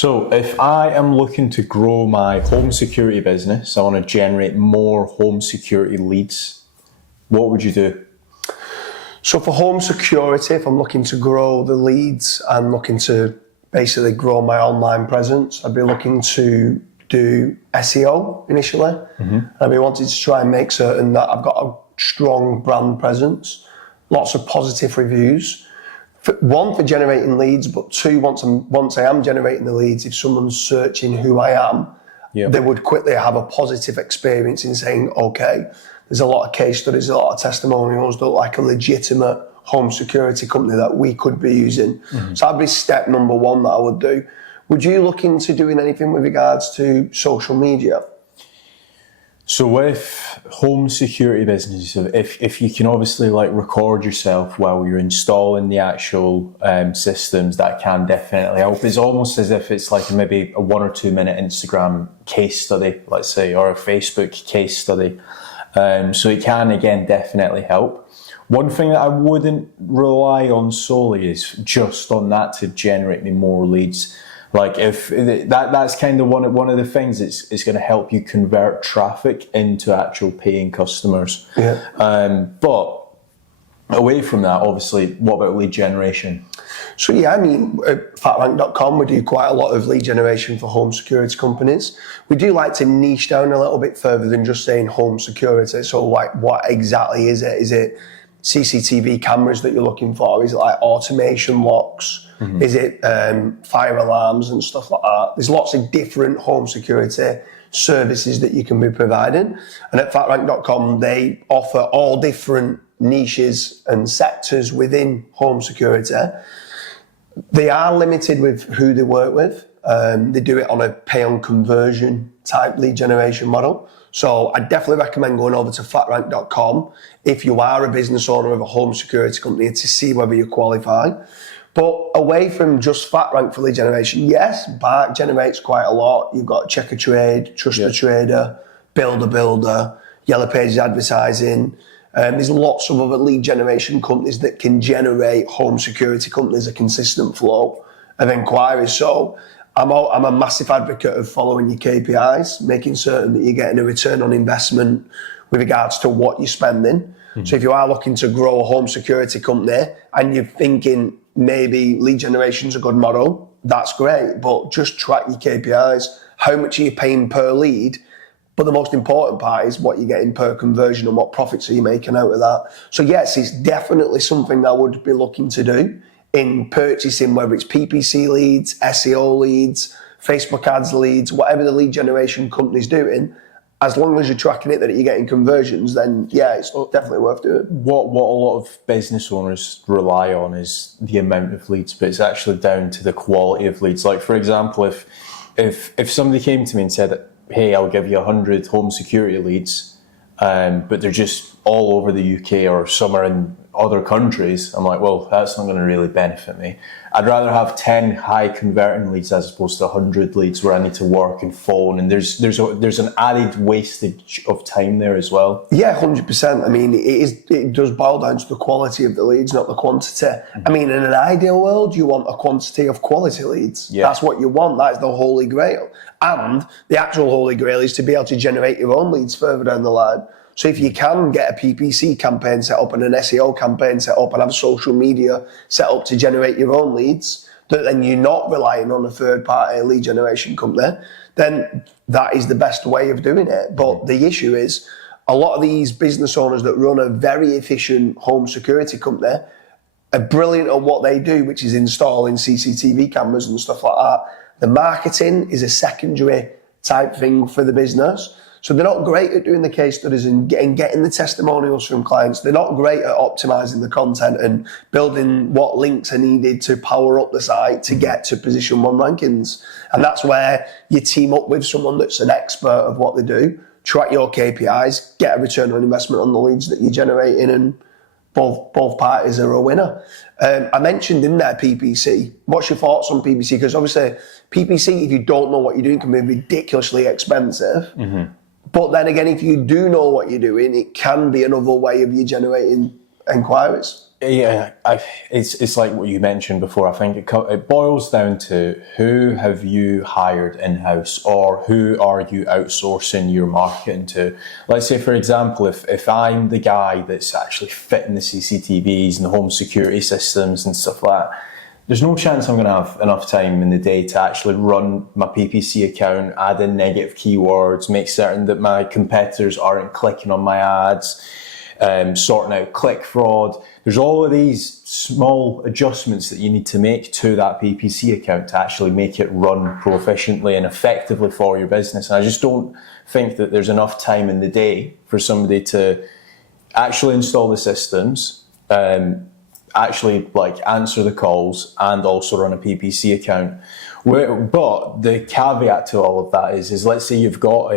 So if I am looking to grow my home security business, I want to generate more home security leads, what would you do? So for home security, if I'm looking to grow the leads and looking to basically grow my online presence, I'd be looking to do SEO initially. I'd be wanting to try and make certain that I've got a strong brand presence, lots of positive reviews. One, for generating leads, but two, once I am generating the leads, if someone's searching who I am, they would quickly have a positive experience in saying, okay, there's a lot of case studies, a lot of testimonials that look like a legitimate home security company that we could be using. So that'd be step number one that I would do. Would you look into doing anything with regards to social media? So with home security businesses, if you can obviously like record yourself while you're installing the actual systems, that can definitely help. It's almost as if it's like maybe a 1 or 2 minute Instagram case study, let's say, or a Facebook case study. So it can, again, definitely help. One thing that I wouldn't rely on solely is just on that to generate me more leads. Like if that's kind of one of the things it's going to help you convert traffic into actual paying customers. But away from that, obviously, what about lead generation? So yeah, I mean, at fatrank.com, we do quite a lot of lead generation for home security companies. We do like to niche down a little bit further than just saying home security. So like, what exactly is it? Is it CCTV cameras that you're looking for? Is it like automation locks? Is it fire alarms and stuff like that? There's lots of different home security services that you can be providing. And at fatrank.com, they offer all different niches and sectors within home security. They are limited with who they work with. They do it on a pay on conversion type lead generation model. So I definitely recommend going over to fatrank.com if you are a business owner of a home security company to see whether you qualify. But away from just FatRank for lead generation, yes, Bark generates quite a lot. You've got Check a Trade, Trust a Trader, Builder, Yellow Pages Advertising. There's lots of other lead generation companies that can generate home security companies a consistent flow of inquiries. So I'm a massive advocate of following your KPIs, making certain that you're getting a return on investment with regards to what you're spending. So if you are looking to grow a home security company and you're thinking maybe lead generation is a good model, that's great, but just track your KPIs. How much are you paying per lead? But the most important part is what you're getting per conversion and what profits are you making out of that. So yes, it's definitely something I would be looking to do in purchasing, whether it's PPC leads, SEO leads, Facebook ads leads, whatever the lead generation company's doing. As long as you're tracking it that you're getting conversions, then yeah, it's definitely worth doing. What a lot of business owners rely on is the amount of leads, but it's actually down to the quality of leads. Like for example, if somebody came to me and said, hey, I'll give you 100 home security leads, but they're just all over the UK or somewhere in other countries, I'm like, well, that's not going to really benefit me. I'd rather have 10 high converting leads as opposed to 100 leads where I need to work and phone, and there's an added wastage of time there as well. Yeah, 100%. I mean, it does boil down to the quality of the leads, not the quantity. I mean, in an ideal world, you want a quantity of quality leads. That's what you want. That's the holy grail. And the actual holy grail is to be able to generate your own leads further down the line. So if you can get a PPC campaign set up and an SEO campaign set up and have social media set up to generate your own leads, then you're not relying on a third-party lead generation company, then that is the best way of doing it. But the issue is a lot of these business owners that run a very efficient home security company are brilliant at what they do, which is installing CCTV cameras and stuff like that. The marketing is a secondary type thing for the business. So they're not great at doing the case studies and getting the testimonials from clients. They're not great at optimizing the content and building what links are needed to power up the site to get to position 1 rankings. And that's where you team up with someone that's an expert of what they do, track your KPIs, get a return on investment on the leads that you're generating, and both parties are a winner. I mentioned in there PPC. What's your thoughts on PPC? Because obviously PPC, if you don't know what you're doing, can be ridiculously expensive. But then again, if you do know what you're doing, it can be another way of you generating inquiries. Yeah, it's like what you mentioned before. I think it boils down to who have you hired in-house, or who are you outsourcing your marketing to. Let's say, for example, if I'm the guy that's actually fitting the CCTVs and the home security systems and stuff like that, there's no chance I'm going to have enough time in the day to actually run my PPC account, add in negative keywords, make certain that my competitors aren't clicking on my ads, sorting out click fraud. There's all of these small adjustments that you need to make to that PPC account to actually make it run proficiently and effectively for your business. And I just don't think that there's enough time in the day for somebody to actually install the systems, actually like answer the calls, and also run a PPC account. But the caveat to all of that is let's say you've got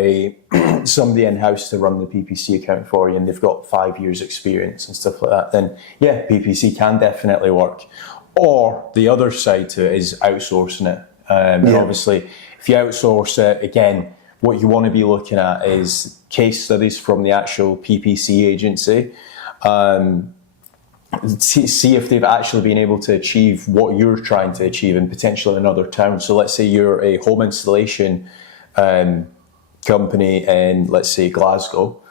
somebody in-house to run the PPC account for you, and they've got 5 years experience and stuff like that, then yeah, PPC can definitely work. Or the other side to it is outsourcing it. And obviously, if you outsource it, again, what you want to be looking at is case studies from the actual PPC agency. See if they've actually been able to achieve what you're trying to achieve in potentially another town. So let's say you're a home installation company in, let's say, Glasgow.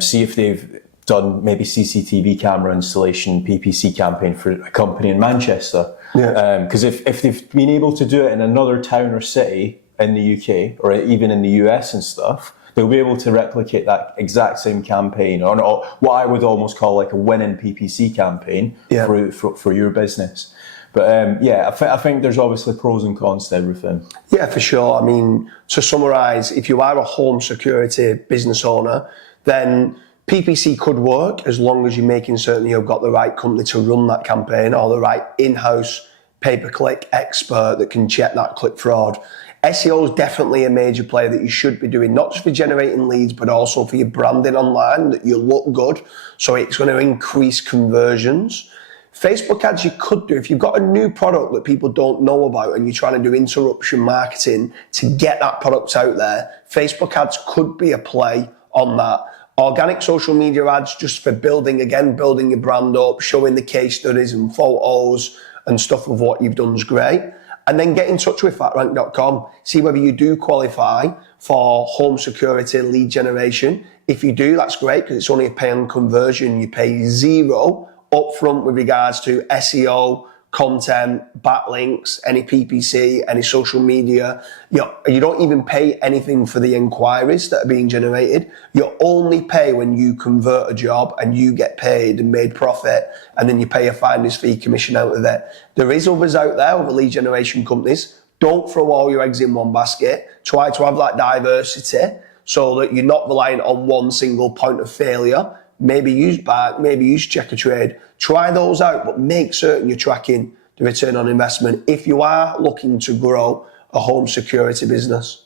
See if they've done maybe CCTV camera installation PPC campaign for a company in Manchester. Because if they've been able to do it in another town or city in the UK, or even in the US and stuff, they'll be able to replicate that exact same campaign, or what I would almost call like a winning PPC campaign for your business. But I think there's obviously pros and cons to everything. Yeah, for sure. I mean, to summarise, if you are a home security business owner, then PPC could work as long as you're making certain you've got the right company to run that campaign, or the right in-house pay-per-click expert that can check that click fraud. SEO is definitely a major play that you should be doing, not just for generating leads, but also for your branding online, that you look good. So it's going to increase conversions. Facebook ads you could do if you've got a new product that people don't know about and you're trying to do interruption marketing to get that product out there. Facebook ads could be a play on that. Organic social media ads just for building your brand up, showing the case studies and photos and stuff of what you've done is great. And then get in touch with fatrank.com. See whether you do qualify for home security lead generation. If you do, that's great, because it's only a pay on conversion. You pay zero upfront with regards to SEO, content, backlinks, any PPC, any social media. You don't even pay anything for the inquiries that are being generated. You only pay when you convert a job and you get paid and made profit, and then you pay a finder's fee commission out of it. There is others out there, other lead generation companies. Don't throw all your eggs in one basket. Try to have that diversity so that you're not reliant on one single point of failure. Maybe use Bark, maybe use Checkatrade. Try those out, but make certain you're tracking the return on investment if you are looking to grow a home security business.